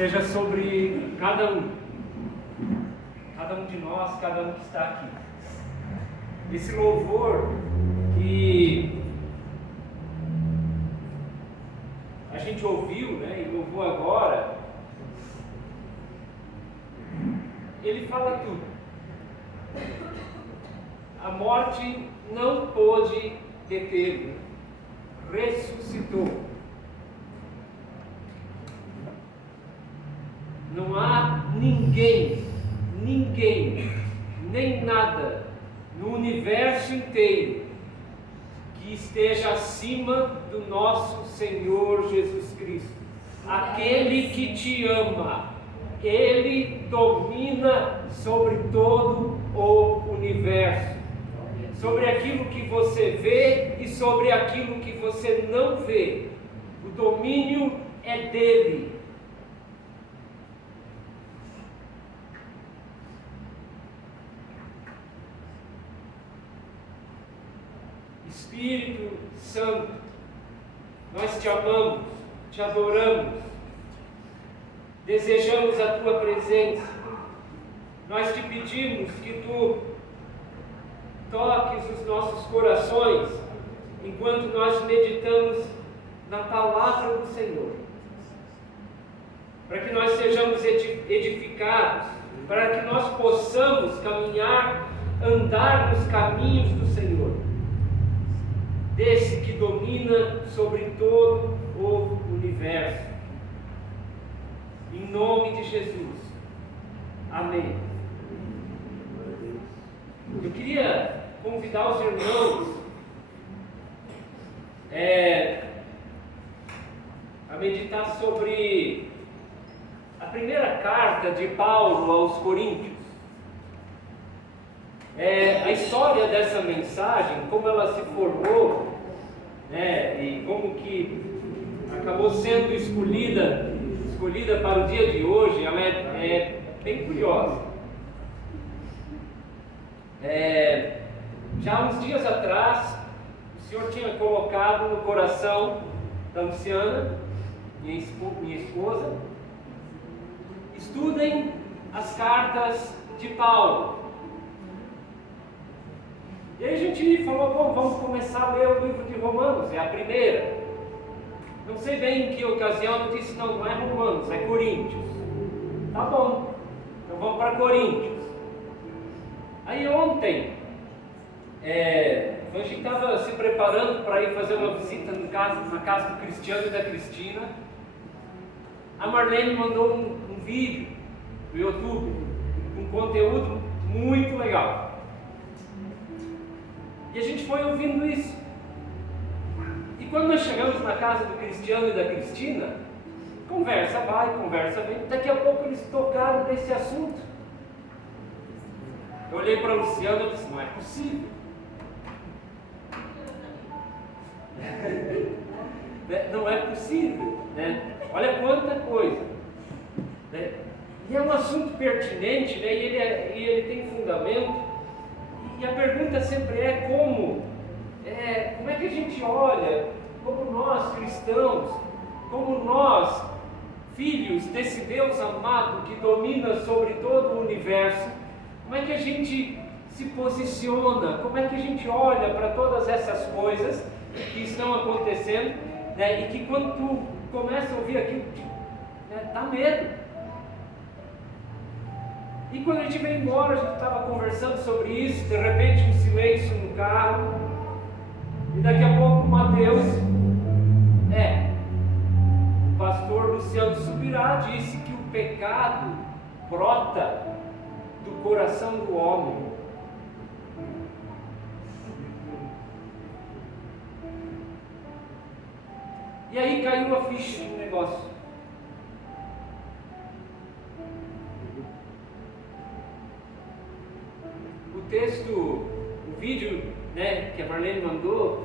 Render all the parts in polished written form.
seja sobre cada um de nós, cada um que está aqui. Esse louvor que a gente ouviu, né, e louvou agora, ele fala tudo. A morte não pôde detê-lo, ressuscitou. Não há ninguém, nem nada no universo inteiro que esteja acima do nosso Senhor Jesus Cristo. Aquele que te ama, Ele domina sobre todo o universo, sobre aquilo que você vê e sobre aquilo que você não vê. O domínio é dele. Espírito Santo, nós te amamos, te adoramos, desejamos a tua presença. Nós te pedimos que tu toques os nossos corações enquanto nós meditamos na palavra do Senhor, para que nós sejamos edificados, para que nós possamos caminhar, andar nos caminhos do Senhor, desse que domina sobre todo o universo. Em nome de Jesus. Amém. Eu queria convidar os irmãos a meditar sobre a primeira carta de Paulo aos Coríntios. A história dessa mensagem, como ela se formou, e como que acabou sendo escolhida para o dia de hoje, ela é bem curiosa. Já há uns dias atrás, o Senhor tinha colocado no coração da Luciana, minha esposa, estudem as cartas de Paulo. E aí a gente falou, bom, vamos começar a ler o livro de Romanos, é a primeira. Não sei bem em que ocasião eu disse, não é Romanos, é Coríntios. Tá bom, então vamos para Coríntios. Aí ontem, a gente estava se preparando para ir fazer uma visita na casa do Cristiano e da Cristina. A Marlene mandou um vídeo no YouTube, com conteúdo muito legal. E a gente foi ouvindo isso. E quando nós chegamos na casa do Cristiano e da Cristina, conversa vai, conversa vem. Daqui a pouco eles tocaram nesse assunto. Eu olhei para a Luciana e disse, não é possível. Não é possível, né? Olha quanta coisa, né? E é um assunto pertinente, né? E ele tem fundamento. E a pergunta sempre é como é que a gente olha, como nós cristãos, como nós, filhos desse Deus amado que domina sobre todo o universo, como é que a gente se posiciona, como é que a gente olha para todas essas coisas que estão acontecendo, né? E que quando tu começa a ouvir aquilo, dá medo. E quando a gente veio embora, a gente estava conversando sobre isso, de repente um silêncio no carro, e daqui a pouco o Mateus, o pastor Luciano Subirá disse que o pecado brota do coração do homem. E aí caiu a ficha de um negócio. O vídeo, né, que a Marlene mandou,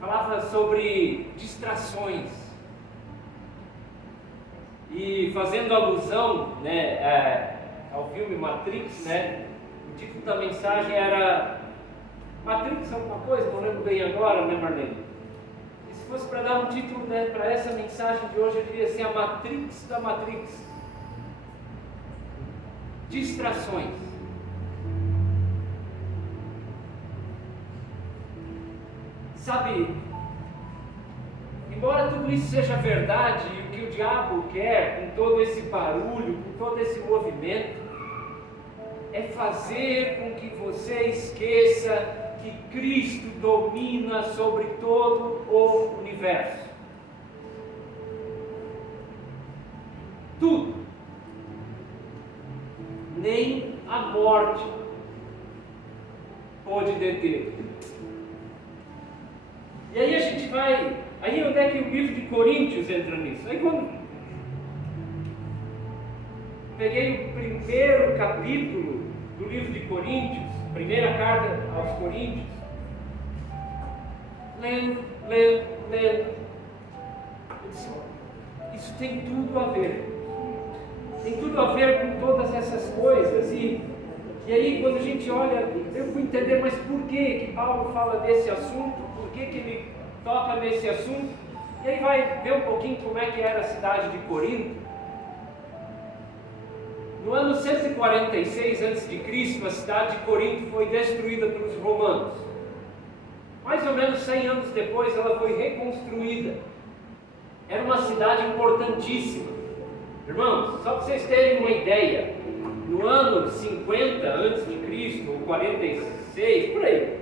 falava sobre distrações. E fazendo alusão, né, ao filme Matrix, né, o título da mensagem era Matrix alguma coisa, não lembro bem agora, né, Marlene? Esse fosse para dar um título, né, para essa mensagem de hoje, eu diria assim: a Matrix da Matrix. Distrações. Sabe, embora tudo isso seja verdade, e o que o diabo quer com todo esse barulho, com todo esse movimento, é fazer com que você esqueça que Cristo domina sobre todo o universo. Tudo. Nem a morte pode deter. E aí a gente vai... Aí onde é que o livro de Coríntios entra nisso? Aí quando peguei o primeiro capítulo do livro de Coríntios, primeira carta aos Coríntios, lendo, eu disse: isso tem tudo a ver. Tem tudo a ver com todas essas coisas. E aí quando a gente olha, eu fui entender, mas por que Paulo fala desse assunto? Por que ele toca nesse assunto? E aí vai ver um pouquinho como é que era a cidade de Corinto. No ano 146 a.C., a cidade de Corinto foi destruída pelos romanos. Mais ou menos 100 anos depois ela foi reconstruída. Era uma cidade importantíssima. Irmãos, só para vocês terem uma ideia, no ano 50 a.C., ou 46, por aí,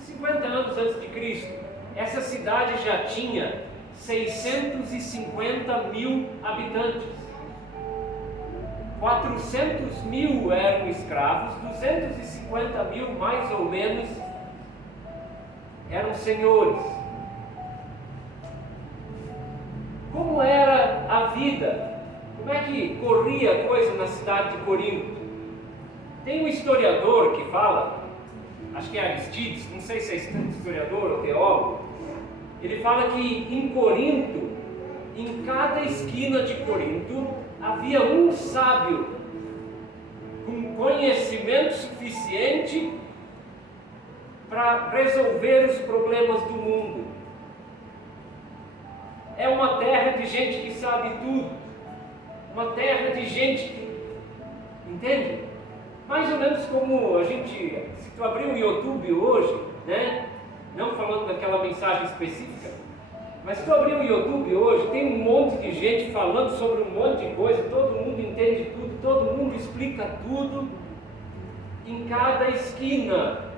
50 anos antes de Cristo, essa cidade já tinha 650 mil habitantes. 400 mil eram escravos, 250 mil mais ou menos eram senhores. Como era a vida? Como é que corria a coisa na cidade de Corinto? Tem um historiador que fala, acho que é Aristides, não sei se é historiador ou teólogo, ele fala que em Corinto, em cada esquina de Corinto, havia um sábio com conhecimento suficiente para resolver os problemas do mundo. É uma terra de gente que sabe tudo. Uma terra de gente que... Entende? Mais ou menos como a gente... Se tu abrir o YouTube hoje, né? Não falando daquela mensagem específica, mas se tu abrir o YouTube hoje, tem um monte de gente falando sobre um monte de coisa, todo mundo entende tudo, todo mundo explica tudo. Em cada esquina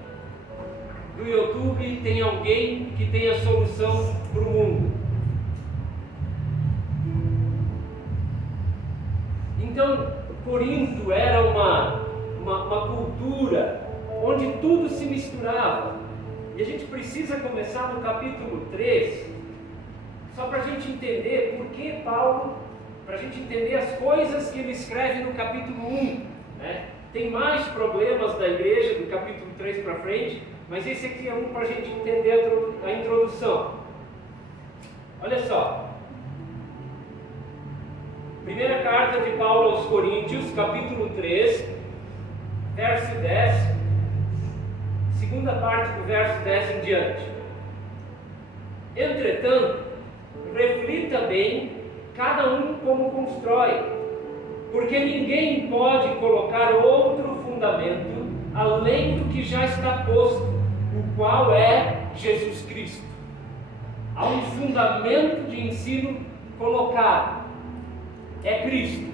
do YouTube tem alguém que tem a solução para o mundo. Então, Corinto era uma cultura onde tudo se misturava. E a gente precisa começar no capítulo 3, só para a gente entender por que Paulo, para a gente entender as coisas que ele escreve no capítulo 1. Né? Tem mais problemas da igreja do capítulo 3 para frente, mas esse aqui é um para a gente entender a introdução. Olha só. Primeira carta de Paulo aos Coríntios, capítulo 3, verso 10, segunda parte do verso 10 em diante. Entretanto, reflita bem, cada um como constrói, porque ninguém pode colocar outro fundamento além do que já está posto, o qual é Jesus Cristo. Há um fundamento de ensino colocado. É Cristo.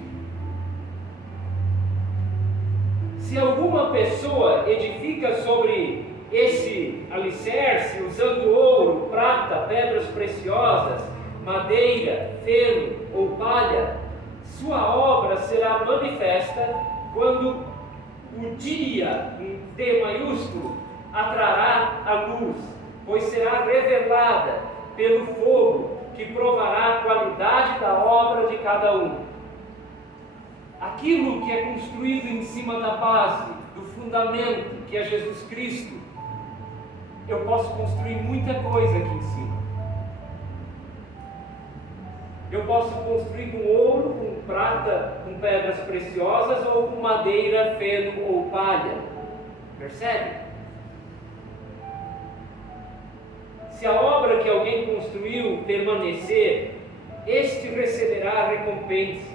Se alguma pessoa edifica sobre esse alicerce, usando ouro, prata, pedras preciosas, madeira, feno ou palha, sua obra será manifesta quando o dia, em D maiúsculo, atrará a luz, pois será revelada pelo fogo, que provará a qualidade da obra de cada um. Aquilo que é construído em cima da base, do fundamento, que é Jesus Cristo, eu posso construir muita coisa aqui em cima. Eu posso construir com ouro, com prata, com pedras preciosas, ou com madeira, feno ou palha. Percebe? Se a obra que alguém construiu permanecer, este receberá a recompensa.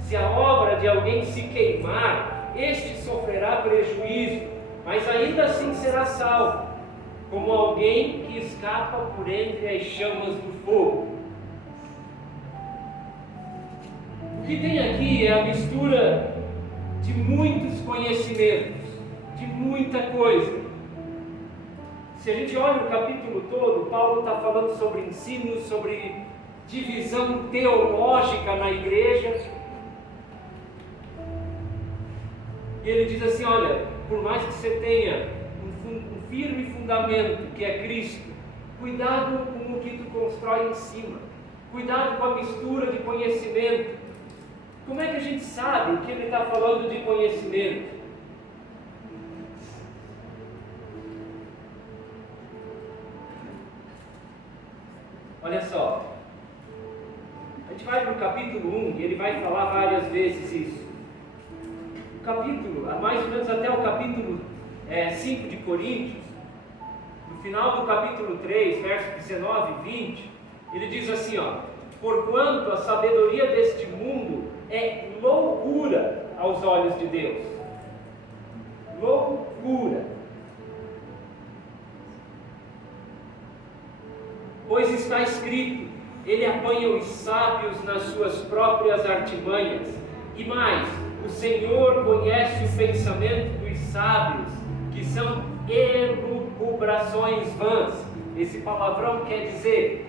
Se a obra de alguém se queimar, este sofrerá prejuízo, mas ainda assim será salvo, como alguém que escapa por entre as chamas do fogo. O que tem aqui é a mistura de muitos conhecimentos, de muita coisa. Se a gente olha o capítulo todo, Paulo está falando sobre ensino, sobre divisão teológica na igreja. E ele diz assim: olha, por mais que você tenha um firme fundamento que é Cristo, cuidado com o que tu constrói em cima, cuidado com a mistura de conhecimento. Como é que a gente sabe que ele está falando de conhecimento? Olha só, a gente vai para o capítulo 1 e ele vai falar várias vezes isso. O capítulo, mais ou menos até o capítulo 5 de Coríntios, no final do capítulo 3, versos 19 e 20, ele diz assim, ó: porquanto a sabedoria deste mundo é loucura aos olhos de Deus. Loucura. Pois está escrito: ele apanha os sábios nas suas próprias artimanhas. E mais, o Senhor conhece o pensamento dos sábios, que são elucubrações vãs. Esse palavrão quer dizer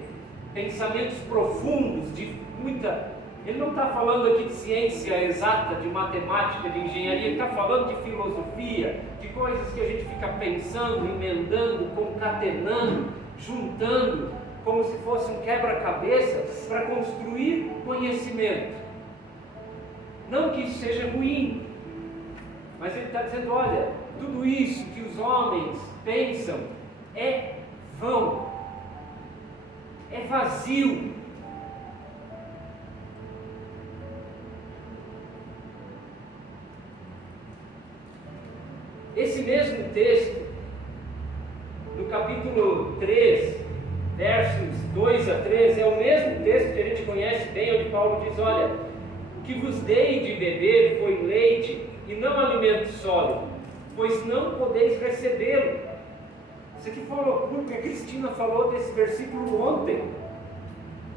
pensamentos profundos, de muita... Ele não está falando aqui de ciência exata, de matemática, de engenharia, ele está falando de filosofia, de coisas que a gente fica pensando, emendando, concatenando, juntando, como se fosse um quebra-cabeça para construir conhecimento. Não que isso seja ruim, mas ele está dizendo: olha, tudo isso que os homens pensam é vão, é vazio. Esse mesmo texto, no capítulo 3, versos 2 a 3, é o mesmo texto que a gente conhece bem, onde Paulo diz: olha, o que vos dei de beber foi leite e não alimento sólido, pois não podeis recebê-lo. Isso aqui foi loucura, porque a Cristina falou desse versículo ontem.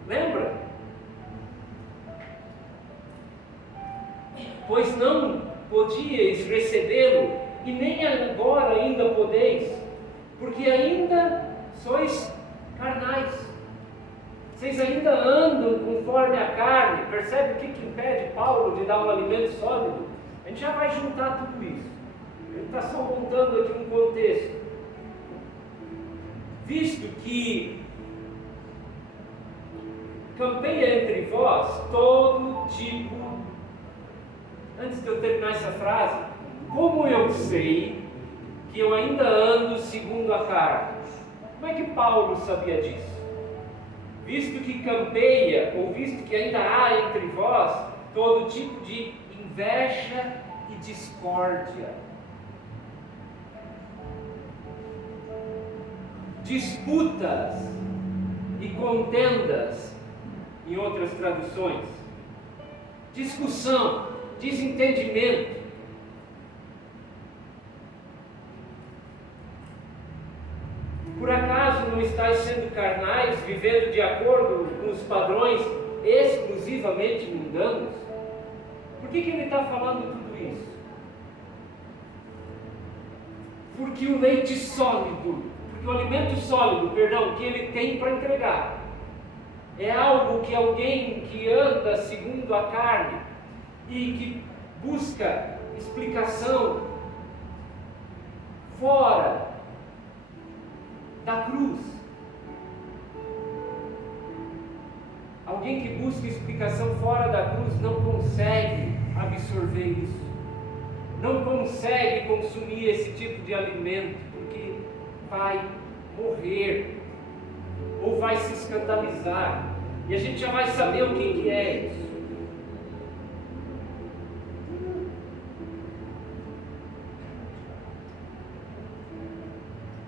Lembra? Pois não podíeis recebê-lo, e nem agora ainda podeis, porque ainda sois carnais. Vocês ainda andam conforme a carne. Percebe o que impede Paulo de dar um alimento sólido? A gente já vai juntar tudo isso. Ele está só montando aqui um contexto. Visto que campeia entre vós todo tipo... Antes de eu terminar essa frase, como eu sei que eu ainda ando segundo a carne? Como é que Paulo sabia disso? Visto que campeia, ou visto que ainda há entre vós todo tipo de inveja e discórdia, disputas e contendas, em outras traduções, discussão, desentendimento. Por acaso não estáis sendo carnais, vivendo de acordo com os padrões exclusivamente mundanos? Por que ele está falando tudo isso? Porque o leite sólido, porque o alimento sólido, que ele tem para entregar, é algo que alguém que anda segundo a carne e que busca explicação fora da cruz. Alguém que busca explicação fora da cruz não consegue absorver isso, não consegue consumir esse tipo de alimento, porque vai morrer ou vai se escandalizar, e a gente já vai saber o que é isso.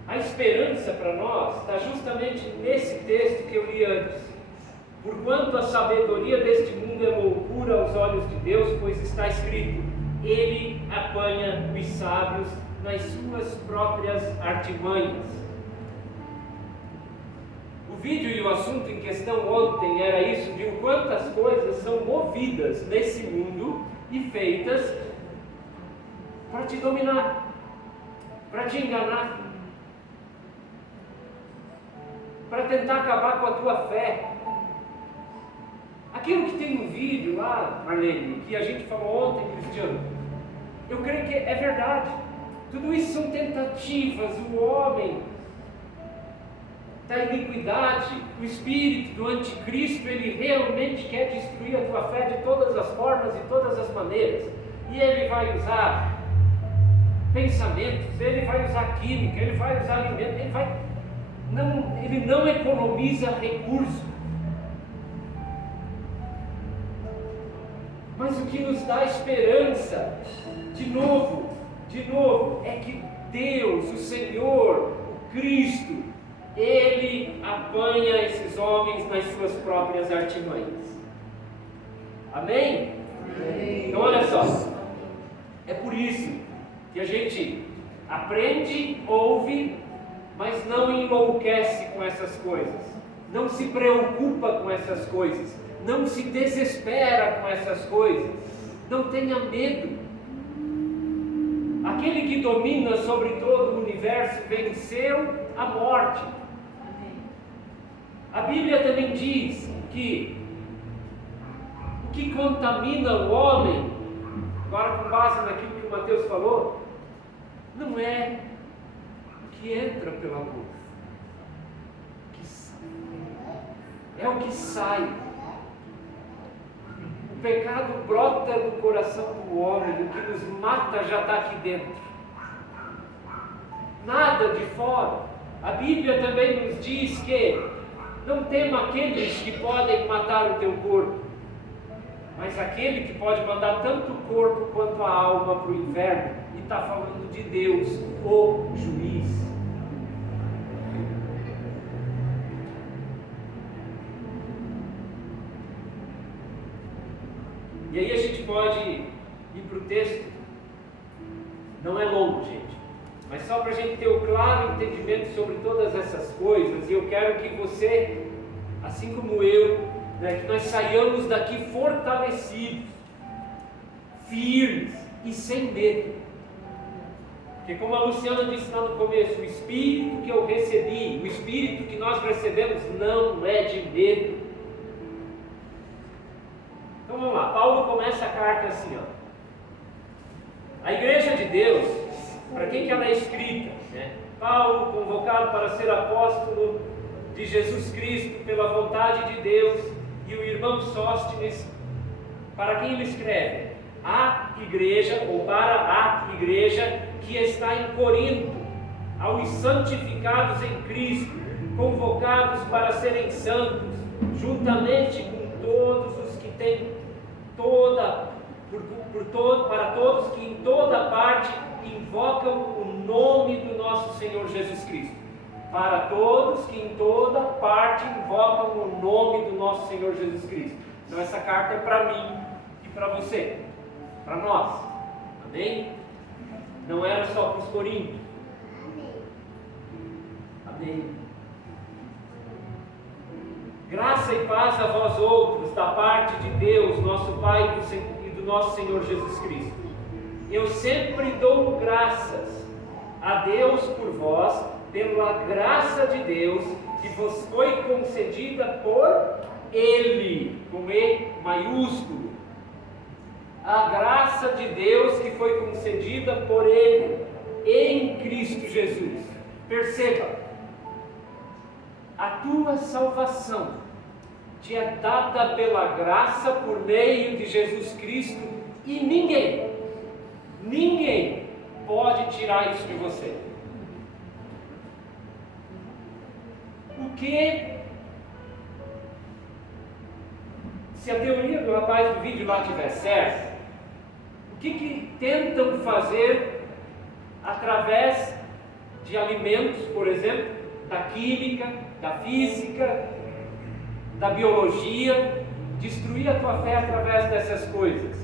A esperança para nós está justamente nesse texto que eu li antes. Porquanto a sabedoria deste mundo é loucura aos olhos de Deus, pois está escrito: Ele apanha os sábios nas suas próprias artimanhas. O vídeo e o assunto em questão ontem era isso, de o quanto as coisas são movidas nesse mundo e feitas para te dominar, para te enganar, para tentar acabar com a tua fé. Aquilo que tem no vídeo lá, Marlene, que a gente falou ontem, Cristiano, eu creio que é verdade. Tudo isso são tentativas. O homem da iniquidade, o espírito do anticristo, ele realmente quer destruir a tua fé de todas as formas e todas as maneiras. E ele vai usar pensamentos, ele vai usar química, ele vai usar alimento, ele não economiza recursos. Mas o que nos dá esperança, de novo, é que Deus, o Senhor, o Cristo, Ele apanha esses homens nas suas próprias artimanhas. Amém? Amém. Então olha só, é por isso que a gente aprende, ouve, mas não enlouquece com essas coisas, não se preocupa com essas coisas, não se desespera com essas coisas, não tenha medo. Aquele que domina sobre todo o universo venceu a morte. A Bíblia também diz que o que contamina o homem, agora com base naquilo que o Mateus falou, não é o que entra pela boca, é o que sai. O pecado brota do coração do homem, o que nos mata já está aqui dentro. Nada de fora. A Bíblia também nos diz que não tema aqueles que podem matar o teu corpo, mas aquele que pode mandar tanto o corpo quanto a alma para o inferno. E está falando de Deus, o juiz. E aí a gente pode ir para o texto. Não é longo, gente, mas só para a gente ter o claro entendimento sobre todas essas coisas. E eu quero que você, assim como eu, que nós saiamos daqui fortalecidos, firmes e sem medo. Porque como a Luciana disse lá no começo, o Espírito que eu recebi, o Espírito que nós recebemos não é de medo. Então vamos lá, Paulo começa a carta assim, ó. A igreja de Deus, para quem que ela é escrita? Paulo, convocado para ser apóstolo de Jesus Cristo pela vontade de Deus, e o irmão Sóstenes, para quem ele escreve? A igreja, ou para a igreja que está em Corinto, aos santificados em Cristo, convocados para serem santos, juntamente com todos os que têm para todos que em toda parte invocam o nome do nosso Senhor Jesus Cristo. Para todos que em toda parte invocam o nome do nosso Senhor Jesus Cristo. Então essa carta é para mim e para você, para nós. Amém? Não era só para os coríntios. Amém. Graça e paz a vós outros, da parte de Deus, nosso Pai e do nosso Senhor Jesus Cristo. Eu sempre dou graças a Deus por vós, pela graça de Deus que vos foi concedida por Ele, com E maiúsculo. A graça de Deus que foi concedida por Ele, em Cristo Jesus. Perceba, a tua salvação te é dada pela graça por meio de Jesus Cristo, e ninguém pode tirar isso de você. O que, se a teoria do rapaz do vídeo lá estiver certa, o que tentam fazer através de alimentos, por exemplo, da química, da física, da biologia, destruir a tua fé através dessas coisas.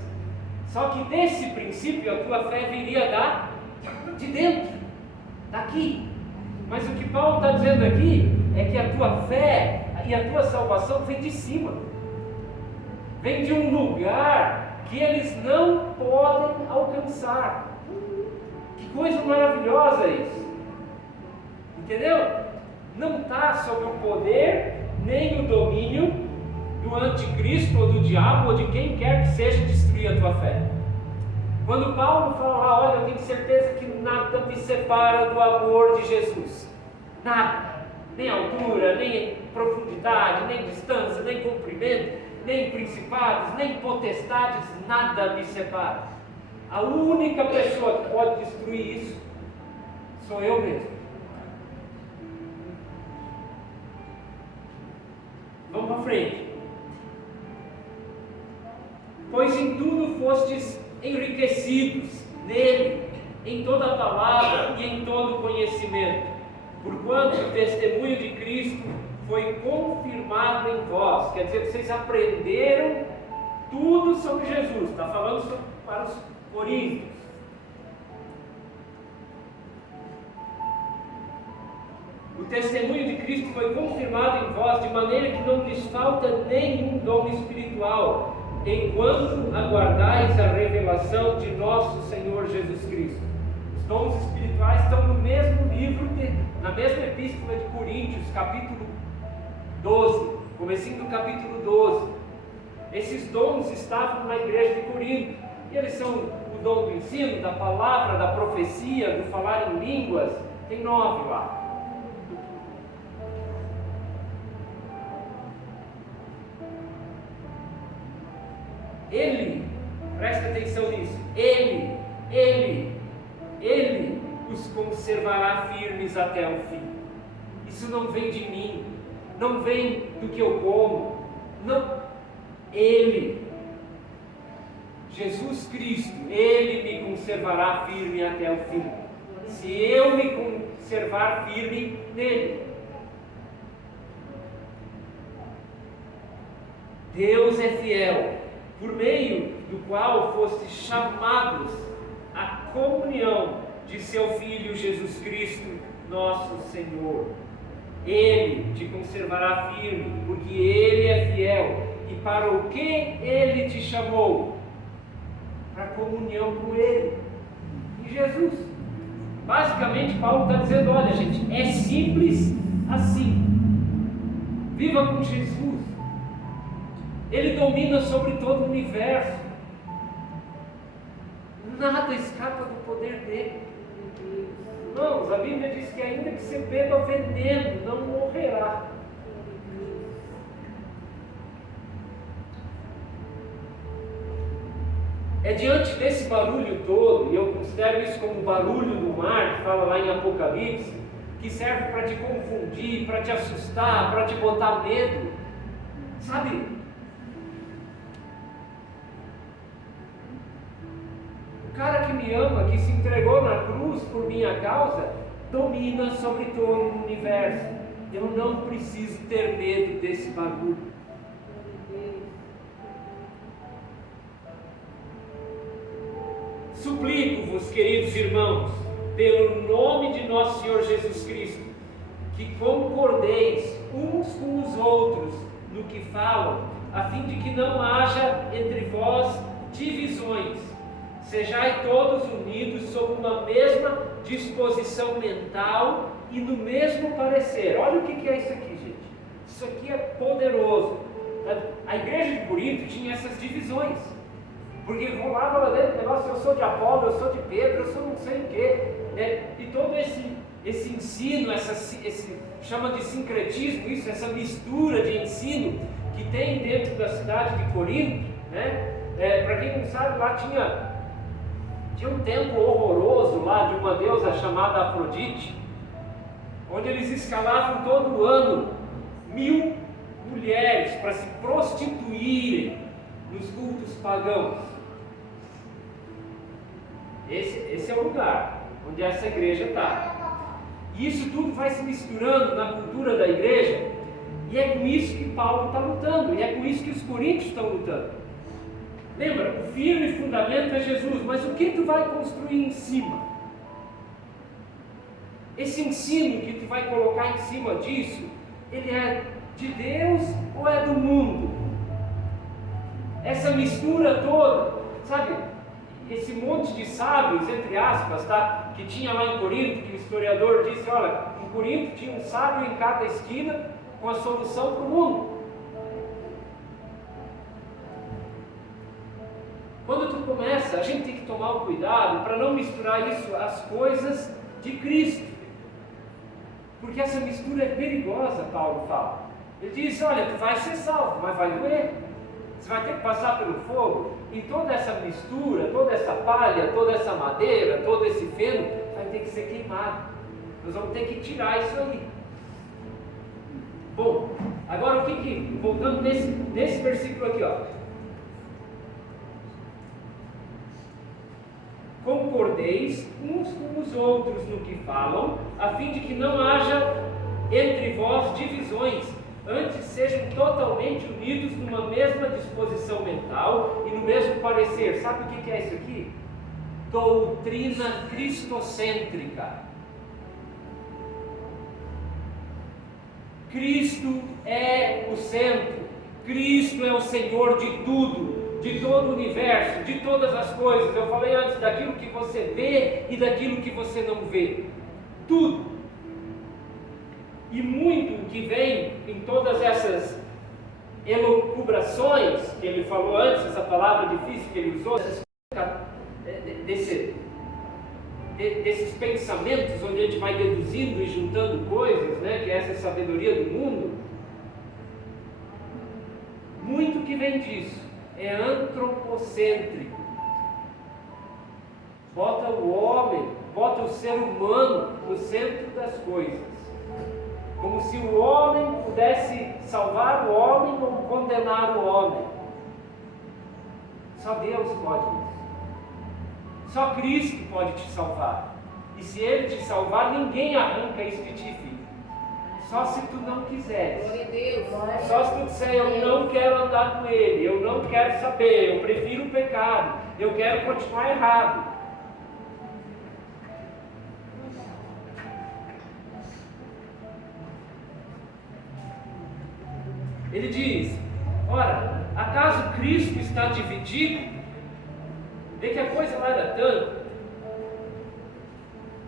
Só que desse princípio a tua fé viria de dentro, daqui. Mas o que Paulo está dizendo aqui é que a tua fé e a tua salvação vem de cima, vem de um lugar que eles não podem alcançar. Que coisa maravilhosa isso, entendeu? Não está sob o poder nem o domínio do anticristo ou do diabo ou de quem quer que seja destruir a tua fé. Quando Paulo fala lá, olha, eu tenho certeza que nada me separa do amor de Jesus, nada, nem altura, nem profundidade, nem distância, nem comprimento, nem principados, nem potestades, nada me separa. A única pessoa que pode destruir isso sou eu mesmo. Vamos para frente. Pois em tudo fostes enriquecidos nele, em toda a palavra e em todo o conhecimento, porquanto o testemunho de Cristo foi confirmado em vós. Quer dizer, vocês aprenderam tudo sobre Jesus. Está falando para os coríntios. O testemunho de Cristo foi confirmado em vós, de maneira que não lhes falta nenhum dom espiritual, enquanto aguardais a revelação de nosso Senhor Jesus Cristo. Os dons espirituais estão no mesmo livro, na mesma epístola de Coríntios, capítulo 12, comecinho do capítulo 12. Esses dons estavam na igreja de Corinto, e eles são o dom do ensino, da palavra, da profecia, do falar em línguas. Tem 9 lá. Ele, presta atenção nisso, Ele os conservará firmes até o fim. Isso não vem de mim, não vem do que eu como, não. Ele, Jesus Cristo, Ele me conservará firme até o fim, se eu me conservar firme nele. Deus é fiel, por meio do qual fostes chamados à comunhão de seu Filho Jesus Cristo, nosso Senhor. Ele te conservará firme, porque Ele é fiel. E para o que Ele te chamou? Para a comunhão com Ele, em Jesus. Basicamente, Paulo está dizendo, olha gente, é simples assim. Viva com Jesus. Ele domina sobre todo o universo. Nada escapa do poder dele. Irmãos, a Bíblia diz que ainda que você beba veneno, não morrerá. É diante desse barulho todo, e eu considero isso como o barulho do mar, que fala lá em Apocalipse, que serve para te confundir, para te assustar, para te botar medo. Sabe? O cara que me ama, que se entregou na cruz por minha causa, domina sobre todo o universo. Eu não preciso ter medo desse barulho. Suplico-vos, queridos irmãos, pelo nome de nosso Senhor Jesus Cristo, que concordeis uns com os outros no que falam, a fim de que não haja entre vós divisões. Sejais todos unidos sob uma mesma disposição mental e no mesmo parecer. Olha o que é isso aqui, gente. Isso aqui é poderoso. A igreja de Corinto tinha essas divisões. Porque rolava lá dentro do negócio, eu sou de Apolo, eu sou de Pedro, eu sou não sei o quê. Né? E todo esse ensino, esse chama de sincretismo, isso, essa mistura de ensino que tem dentro da cidade de Corinto. Né? Para quem não sabe, lá tinha um templo horroroso lá de uma deusa chamada Afrodite, onde eles escalavam todo ano 1000 mulheres para se prostituírem nos cultos pagãos. Esse é o lugar onde essa igreja está. E isso tudo vai se misturando na cultura da igreja, e é com isso que Paulo está lutando, e é com isso que os coríntios estão lutando. Lembra, o firme fundamento é Jesus, mas o que tu vai construir em cima? Esse ensino que tu vai colocar em cima disso, ele é de Deus ou é do mundo? Essa mistura toda, sabe, esse monte de sábios, entre aspas, tá, que tinha lá em Corinto, que o historiador disse, olha, em Corinto tinha um sábio em cada esquina com a solução para o mundo. Quando tu começa, a gente tem que tomar o cuidado para não misturar isso às coisas de Cristo, porque essa mistura é perigosa. Paulo fala, ele diz, olha, tu vai ser salvo, mas vai doer, você vai ter que passar pelo fogo, e toda essa mistura, toda essa palha, toda essa madeira, todo esse feno vai ter que ser queimado. Nós vamos ter que tirar isso aí. Bom, agora voltando nesse versículo aqui, ó. Concordeis uns com os outros no que falam, a fim de que não haja entre vós divisões, antes sejam totalmente unidos numa mesma disposição mental e no mesmo parecer. Sabe o que é isso aqui? Doutrina cristocêntrica. Cristo é o centro, Cristo é o Senhor de tudo, de todo o universo, de todas as coisas. Eu falei antes daquilo que você vê e daquilo que você não vê, tudo. E muito que vem em todas essas elucubrações que ele falou antes, essa palavra difícil que ele usou, desses pensamentos onde a gente vai deduzindo e juntando coisas, né, que é essa sabedoria do mundo, muito que vem disso é antropocêntrico. Bota o homem, bota o ser humano no centro das coisas, como se o homem pudesse salvar o homem ou condenar o homem. Só Deus pode isso. Só Cristo pode te salvar. E se Ele te salvar, ninguém arranca isso de ti, filho. Só se tu não quiseres. Só se tu disser, eu não quero andar com Ele, eu não quero saber, eu prefiro o pecado, eu quero continuar errado. Ele diz, ora, acaso Cristo está dividido? Vê que a coisa não era tanto.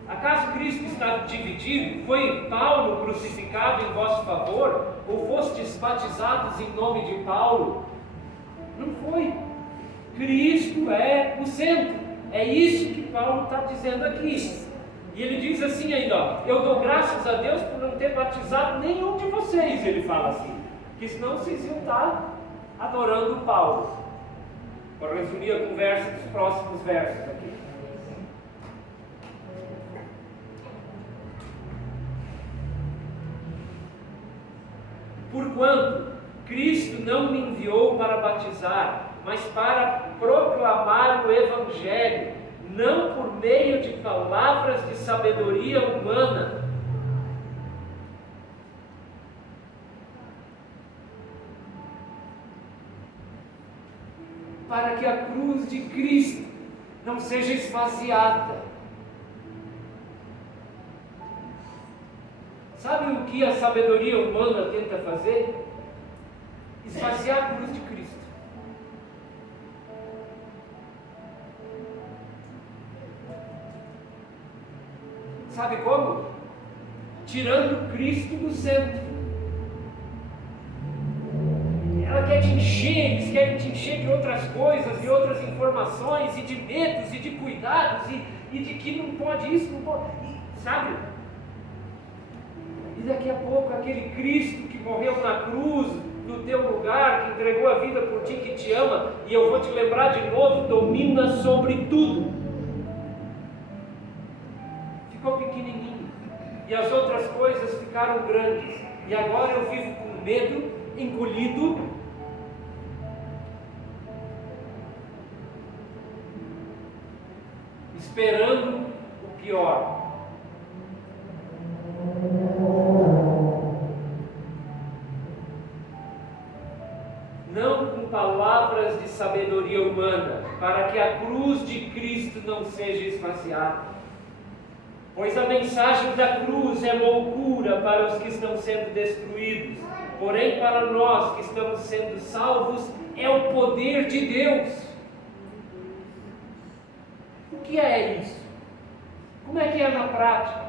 Acaso Cristo está dividido? Foi Paulo crucificado em vosso favor? Ou fostes batizados em nome de Paulo? Não foi. Cristo é o centro. É isso que Paulo está dizendo aqui. E ele diz assim ainda, ó, eu dou graças a Deus por não ter batizado nenhum de vocês, ele fala assim, que senão vocês iam estar adorando Paulo. Para resumir a conversa dos próximos versos aqui. Porquanto Cristo não me enviou para batizar, mas para proclamar o Evangelho, não por meio de palavras de sabedoria humana, para que a cruz de Cristo não seja esvaziada. Sabe o que a sabedoria humana tenta fazer? Esvaziar a cruz de Cristo. Sabe como? Tirando Cristo do centro. Ela quer te encher, eles querem te encher de outras coisas, de outras informações, e de medos, e de cuidados, e de que não pode isso, não pode, sabe? E daqui a pouco aquele Cristo que morreu na cruz, no teu lugar, que entregou a vida por ti, que te ama, e eu vou te lembrar de novo, domina sobre tudo. Ficou pequenininho, e as outras coisas ficaram grandes, e agora eu vivo com medo, encolhido, esperando o pior. sabedoria humana, para que a cruz de Cristo não seja esvaziada. Pois a mensagem da cruz é loucura para os que estão sendo destruídos, porém para nós que estamos sendo salvos é o poder de Deus. O que é isso? Como é que é na prática?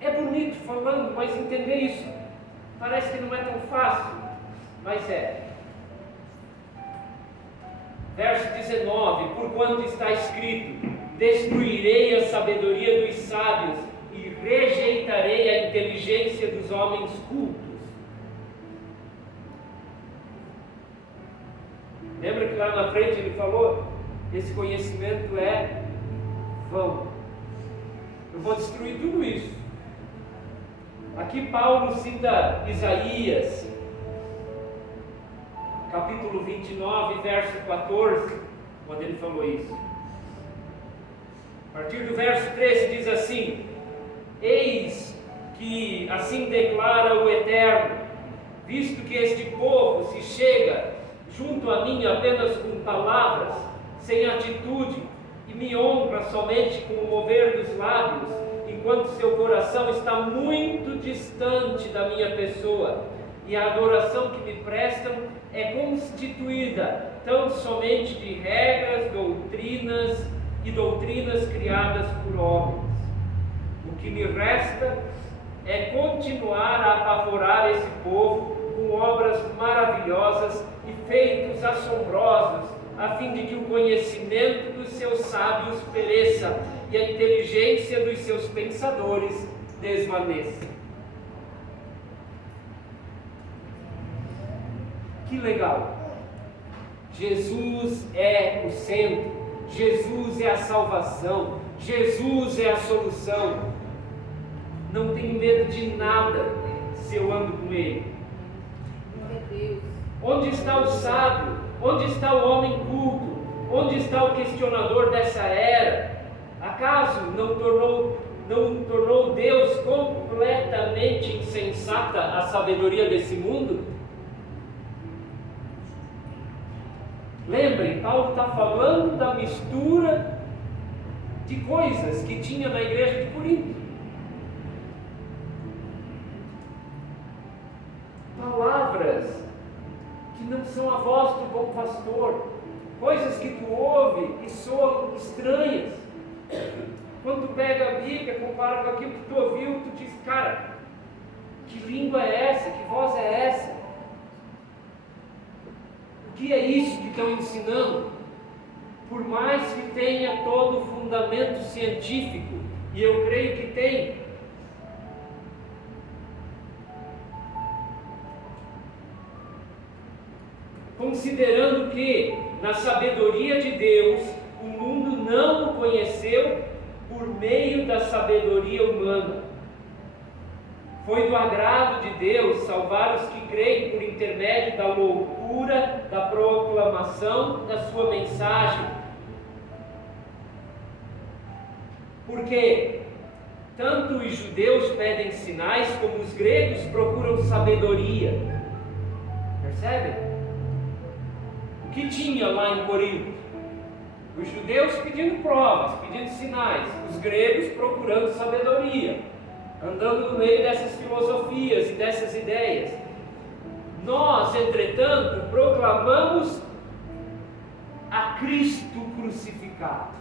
É bonito falando, mas entender isso parece que não é tão fácil, mas é. Verso 19: porquanto está escrito: destruirei a sabedoria dos sábios e rejeitarei a inteligência dos homens cultos. Lembra que lá na frente ele falou: esse conhecimento é vão. Eu vou destruir tudo isso. Aqui Paulo cita Isaías, capítulo 29, verso 14, quando ele falou isso. A partir do verso 13 diz assim: eis que assim declara o Eterno, visto que este povo se chega junto a mim apenas com palavras, sem atitude, e me honra somente com o mover dos lábios, enquanto seu coração está muito distante da minha pessoa, e a adoração que me prestam é constituída tão somente de regras, doutrinas criadas por homens. O que me resta é continuar a apavorar esse povo com obras maravilhosas e feitos assombrosos, a fim de que o conhecimento dos seus sábios pereça e a inteligência dos seus pensadores desvaneça. Que legal! Jesus é o centro, Jesus é a salvação, Jesus é a solução. Não tenho medo de nada se eu ando com Ele. Onde está o sábio? Onde está o homem culto? Onde está o questionador dessa era? Acaso não tornou Deus completamente insensata a sabedoria desse mundo? Lembrem, Paulo está falando da mistura de coisas que tinha na igreja de Corinto. Palavras que não são a voz do bom pastor, coisas que tu ouve e soam estranhas. Quando tu pega a Bíblia, compara com aquilo que tu ouviu, tu diz: cara, que língua é essa? Que voz é essa? O que é isso que estão ensinando? Por mais que tenha todo o fundamento científico, e eu creio que tem, considerando que na sabedoria de Deus o mundo não o conheceu por meio da sabedoria humana. Foi do agrado de Deus salvar os que creem por intermédio da loucura da proclamação da sua mensagem. Porque tanto os judeus pedem sinais, como os gregos procuram sabedoria. Percebem? O que tinha lá em Corinto? Os judeus pedindo provas, pedindo sinais, os gregos procurando sabedoria, andando no meio dessas filosofias e dessas ideias. Nós, entretanto, proclamamos a Cristo crucificado.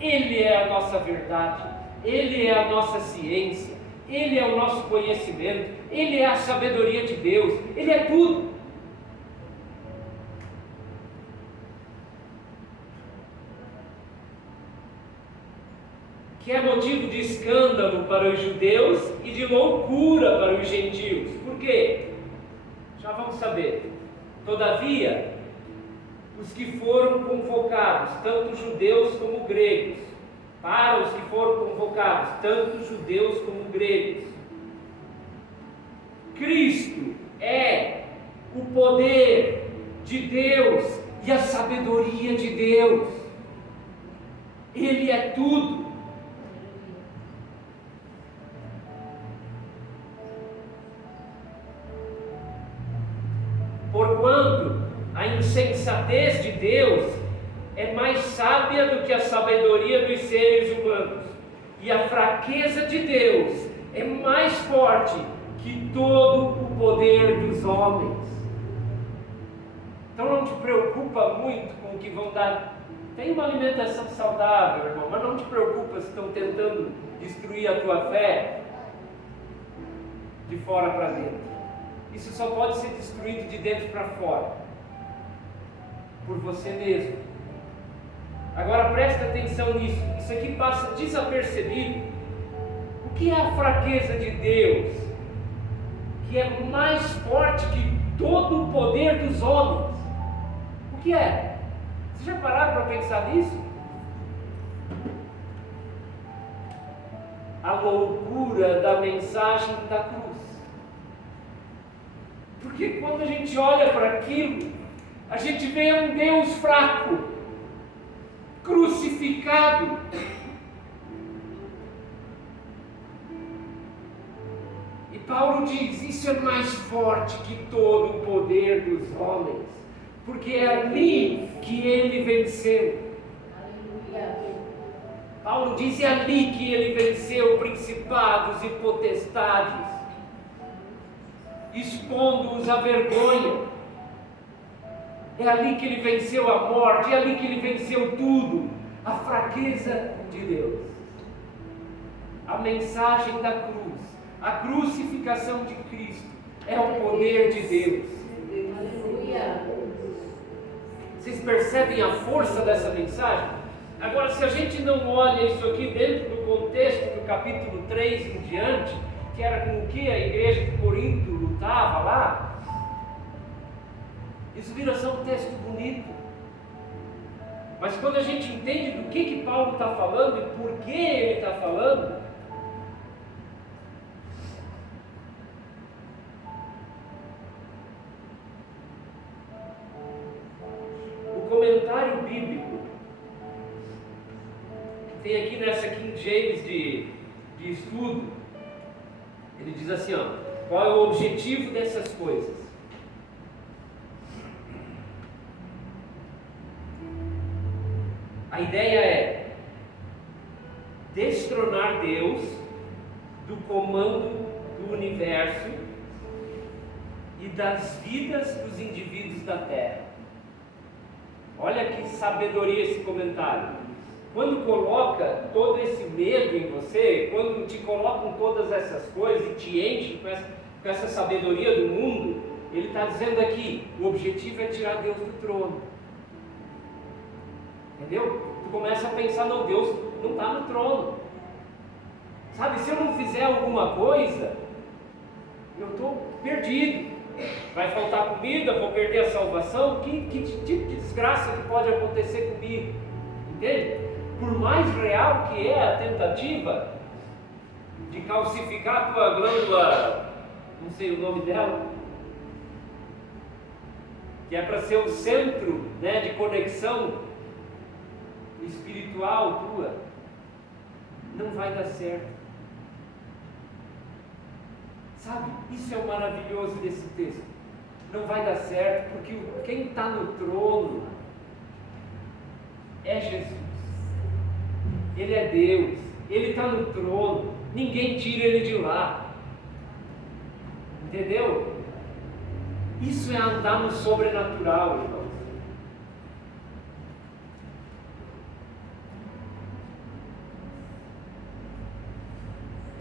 Ele é a nossa verdade, Ele é a nossa ciência, Ele é o nosso conhecimento, Ele é a sabedoria de Deus, Ele é tudo. Que é motivo de escândalo para os judeus e de loucura para os gentios. Por quê? Já vamos saber. Todavia, os que foram convocados, tanto judeus como gregos, para os que foram convocados, tanto judeus como gregos, Cristo é o poder de Deus e a sabedoria de Deus. Ele é tudo. Porquanto a insensatez de Deus é mais sábia do que a sabedoria dos seres humanos, e a fraqueza de Deus é mais forte que todo o poder dos homens. Então não te preocupa muito com o que vão dar. Tem uma alimentação saudável, irmão, mas não te preocupa se estão tentando destruir a tua fé de fora para dentro. Isso só pode ser destruído de dentro para fora, por você mesmo. Agora presta atenção nisso, isso aqui passa desapercebido. O que é a fraqueza de Deus, que é mais forte que todo o poder dos homens? O que é? Vocês já pararam para pensar nisso? A loucura da mensagem da cruz. Porque quando a gente olha para aquilo, a gente vê um Deus fraco, crucificado. E Paulo diz, isso é mais forte que todo o poder dos homens, porque é ali que ele venceu. Paulo diz, é ali que ele venceu principados e potestades, expondo-os à vergonha. É ali que ele venceu a morte, é ali que ele venceu tudo, a fraqueza de Deus. A mensagem da cruz, a crucificação de Cristo, é o poder de Deus. Vocês percebem a força dessa mensagem? Agora, se a gente não olha isso aqui dentro do contexto do capítulo 3 em diante, que era com o que a igreja de Corinto lutava lá, isso vira só um texto bonito. Mas quando a gente entende do que Paulo está falando e por que ele está falando, o comentário bíblico que tem aqui nessa King James de estudo, ele diz assim, ó, qual é o objetivo dessas coisas? A ideia é destronar Deus do comando do universo e das vidas dos indivíduos da terra. Olha que sabedoria esse comentário. Quando coloca todo esse medo em você, quando te colocam todas essas coisas e te enche com essa sabedoria do mundo, ele está dizendo aqui, o objetivo é tirar Deus do trono. Entendeu? Tu começa a pensar, não, Deus não está no trono. Sabe, se eu não fizer alguma coisa, eu estou perdido. Vai faltar comida, vou perder a salvação. Que tipo de desgraça que pode acontecer comigo? Entende? Por mais real que é a tentativa de calcificar a tua glândula, não sei o nome dela, que é para ser o centro, né, de conexão espiritual tua, não vai dar certo. Sabe, isso é o maravilhoso desse texto. Não vai dar certo, porque quem está no trono é Jesus. Ele é Deus, Ele está no trono, ninguém tira Ele de lá. Entendeu? Isso é andar no sobrenatural, irmãos.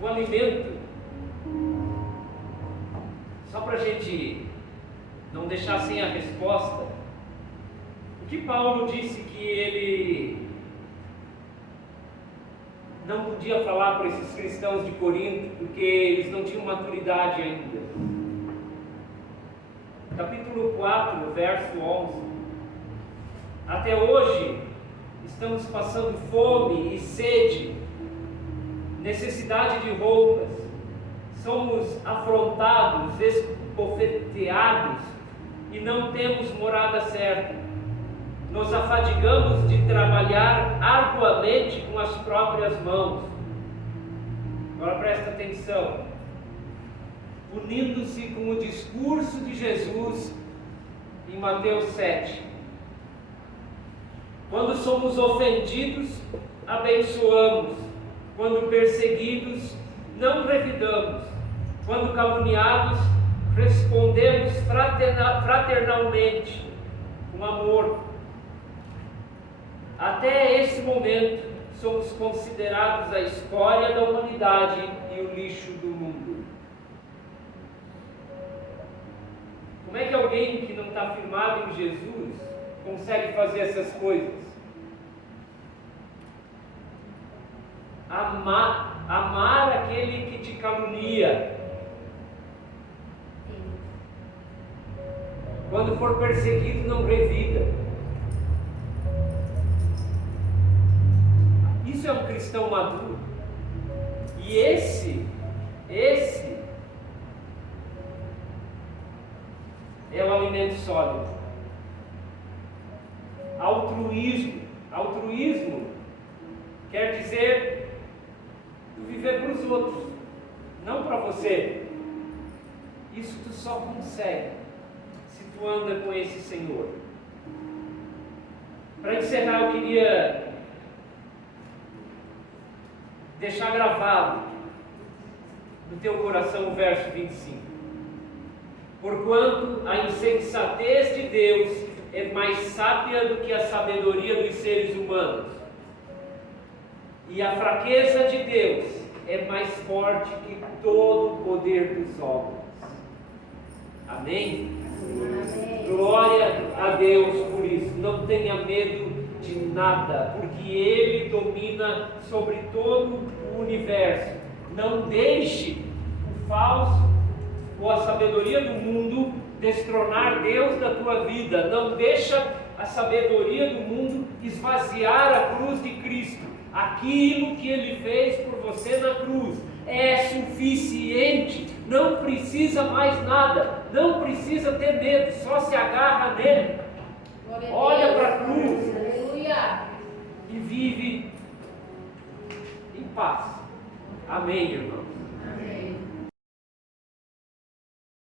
O alimento, só para a gente não deixar sem a resposta, o que Paulo disse que ele não podia falar para esses cristãos de Corinto, porque eles não tinham maturidade ainda. Capítulo 4, verso 11. Até hoje estamos passando fome e sede, necessidade de roupas, somos afrontados, esbofeteados e não temos morada certa. Nos afadigamos de trabalhar arduamente com as próprias mãos. Agora presta atenção. Unindo-se com o discurso de Jesus, em Mateus 7. Quando somos ofendidos, abençoamos. Quando perseguidos, não revidamos. Quando caluniados, respondemos fraternalmente, com amor. Até esse momento, somos considerados a escória da humanidade e o lixo do mundo. Como é que alguém que não está firmado em Jesus consegue fazer essas coisas? Amar aquele que te calunia. Quando for perseguido, não revida. Isso é um cristão maduro. E esse é o alimento sólido. Altruísmo quer dizer viver para os outros, não para você. Isso tu só consegue se tu anda com esse Senhor. Para encerrar, eu queria deixar gravado no teu coração o verso 25. Porquanto a insensatez de Deus é mais sábia do que a sabedoria dos seres humanos, e a fraqueza de Deus é mais forte que todo o poder dos homens. Amém? Amém. Glória a Deus por isso. Não tenha medo de nada, porque Ele domina sobre todo o universo. Não deixe o falso ou a sabedoria do mundo destronar Deus da tua vida. Não deixa a sabedoria do mundo esvaziar a cruz de Cristo. Aquilo que Ele fez por você na cruz é suficiente. Não precisa mais nada. Não precisa ter medo. Só se agarra nele. Olha para a cruz. Aleluia. E vive em paz. Amém, irmãos.